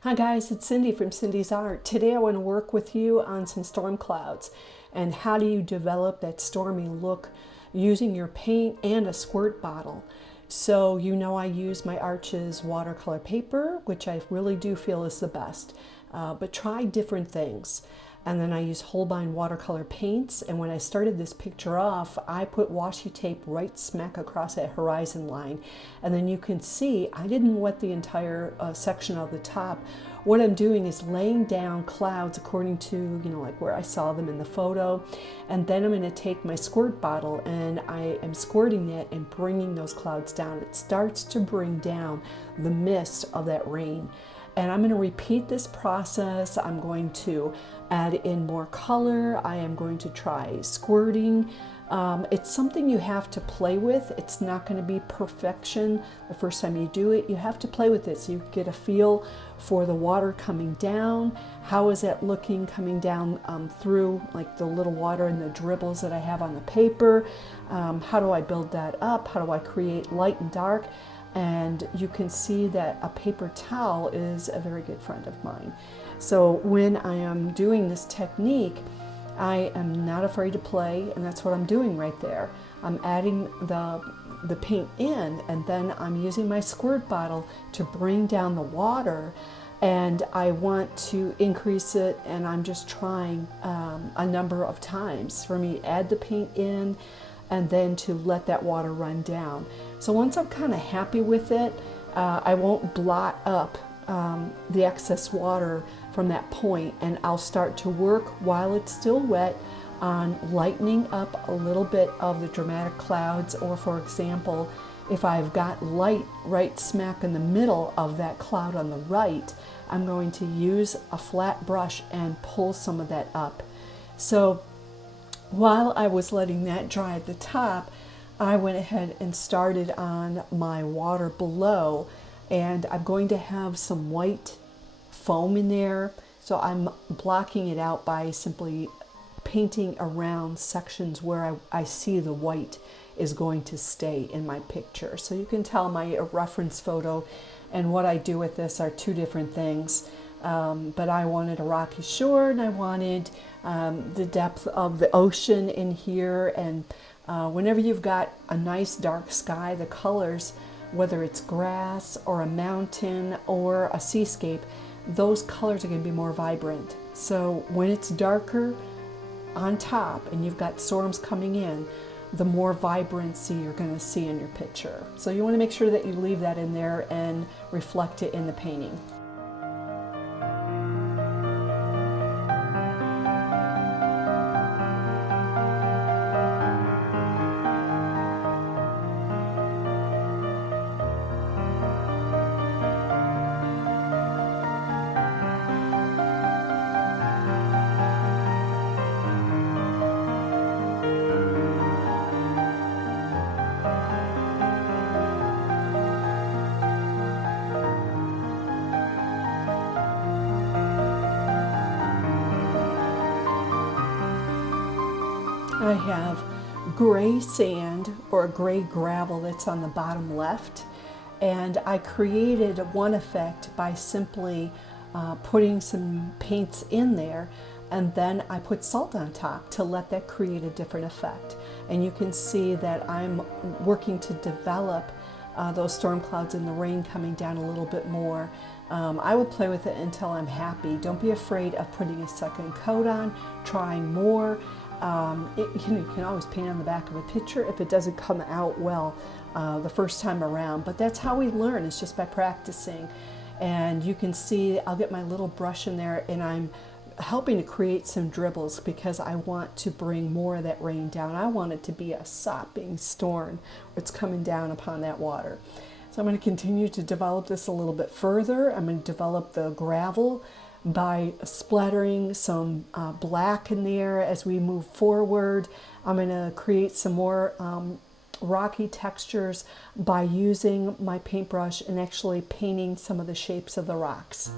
Hi guys, it's Cindy from Cindy's Art. Today I want to work with you on some storm clouds and how do you develop that stormy look using your paint and a squirt bottle. So you know I use my Arches watercolor paper, which I really do feel is the best, but try different things. And then I use Holbein watercolor paints, and when I started this picture off, I put washi tape right smack across that horizon line. And then you can see I didn't wet the entire section of the top. What I'm doing is laying down clouds according to, like where I saw them in the photo. And then I'm gonna take my squirt bottle and I am squirting it and bringing those clouds down. It starts to bring down the mist of that rain. And I'm going to repeat this process. I'm going to add in more color. I am going to try squirting. It's something you have to play with. It's not going to be perfection the first time you do it. You have to play with it so you get a feel for the water coming down. How is that looking coming down through like the little water and the dribbles that I have on the paper? How do I build that up? How do I create light and dark? And you can see that a paper towel is a very good friend of mine. So when I am doing this technique, I am not afraid to play, and that's what I'm doing right there. I'm adding the paint in, and then I'm using my squirt bottle to bring down the water, and I want to increase it, and I'm just trying a number of times for me to add the paint in and then to let that water run down. So once I'm kind of happy with it, I won't blot up the excess water from that point, and I'll start to work while it's still wet on lightening up a little bit of the dramatic clouds. Or for example, if I've got light right smack in the middle of that cloud on the right, I'm going to use a flat brush and pull some of that up. So while I was letting that dry at the top, I went ahead and started on my water below, and I'm going to have some white foam in there. So I'm blocking it out by simply painting around sections where I see the white is going to stay in my picture. So you can tell my reference photo and what I do with this are two different things. But I wanted a rocky shore, and I wanted the depth of the ocean in here. And whenever you've got a nice dark sky, the colors, whether it's grass or a mountain or a seascape, those colors are going to be more vibrant. So when it's darker on top and you've got storms coming in, the more vibrancy you're going to see in your picture. So you want to make sure that you leave that in there and reflect it in the painting. I have gray sand or gray gravel that's on the bottom left, and I created one effect by simply putting some paints in there, and then I put salt on top to let that create a different effect. And you can see that I'm working to develop those storm clouds and the rain coming down a little bit more. I will play with it until I'm happy. Don't be afraid of putting a second coat on, trying more. You can always paint on the back of a picture if it doesn't come out well the first time around, but that's how we learn, is just by practicing. And you can see I'll get my little brush in there, and I'm helping to create some dribbles because I want to bring more of that rain down. I want it to be a sopping storm that's coming down upon that water. So I'm going to continue to develop this a little bit further. I'm going to develop the gravel by splattering some black in there as we move forward. I'm going to create some more rocky textures by using my paintbrush and actually painting some of the shapes of the rocks.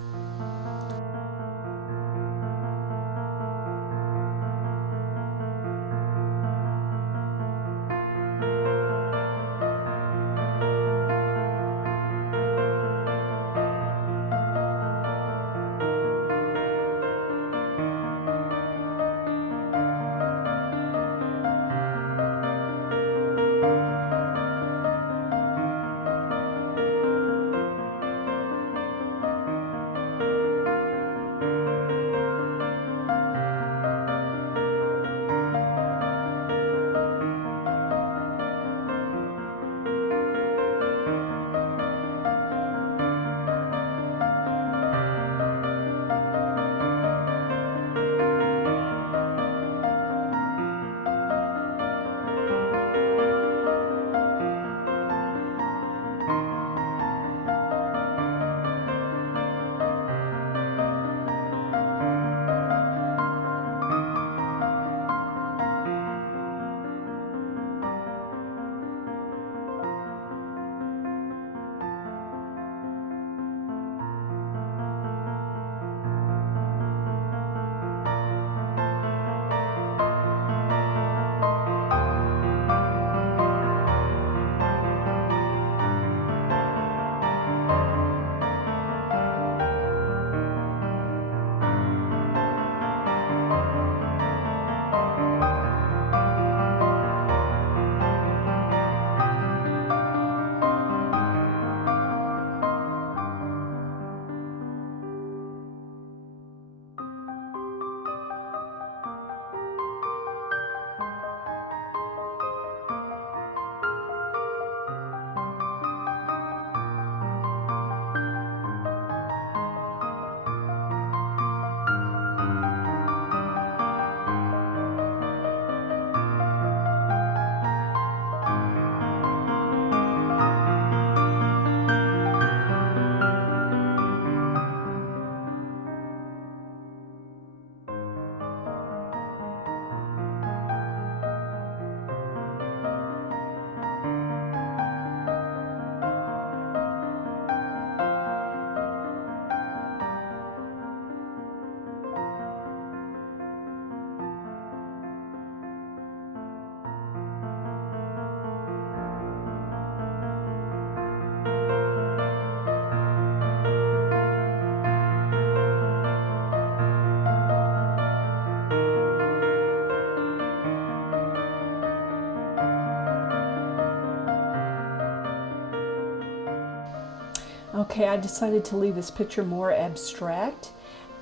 Okay, I decided to leave this picture more abstract,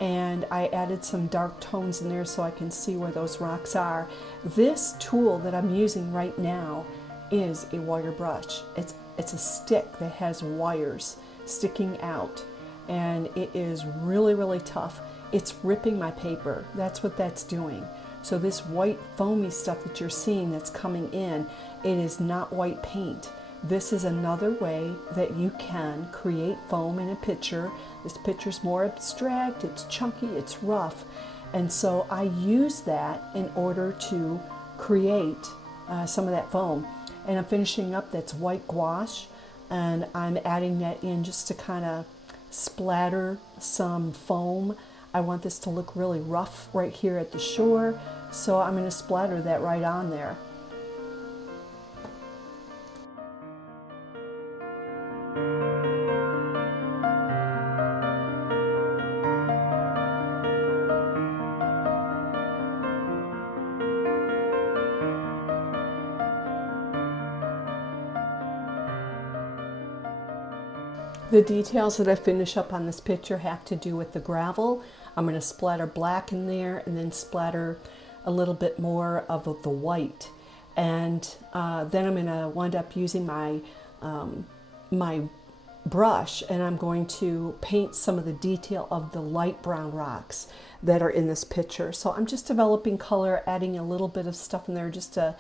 and I added some dark tones in there so I can see where those rocks are. This tool that I'm using right now is a wire brush. It's a stick that has wires sticking out, and it is really, really tough. It's ripping my paper. That's what that's doing. So this white foamy stuff that you're seeing that's coming in, it is not white paint. This is another way that you can create foam in a picture. This picture's more abstract, it's chunky, it's rough. And so I use that in order to create some of that foam. And I'm finishing up that's white gouache, and I'm adding that in just to kind of splatter some foam. I want this to look really rough right here at the shore, so I'm going to splatter that right on there. The details that I finish up on this picture have to do with the gravel. I'm going to splatter black in there and then splatter a little bit more of the white. And then I'm going to wind up using my, my brush, and I'm going to paint some of the detail of the light brown rocks that are in this picture. So I'm just developing color, adding a little bit of stuff in there just to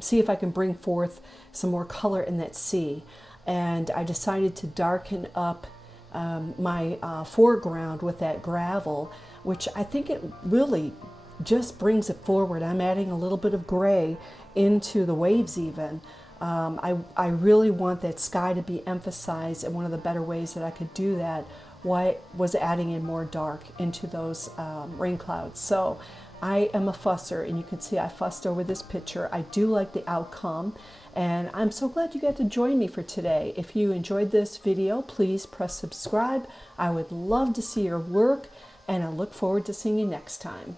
see if I can bring forth some more color in that sea. And I decided to darken up my foreground with that gravel, which I think it really just brings it forward. I'm adding a little bit of gray into the waves even. I really want that sky to be emphasized, and one of the better ways that I could do that was adding in more dark into those rain clouds. So I am a fusser, and you can see I fussed over this picture. I do like the outcome, and I'm so glad you got to join me for today. If you enjoyed this video, please press subscribe. I would love to see your work, and I look forward to seeing you next time.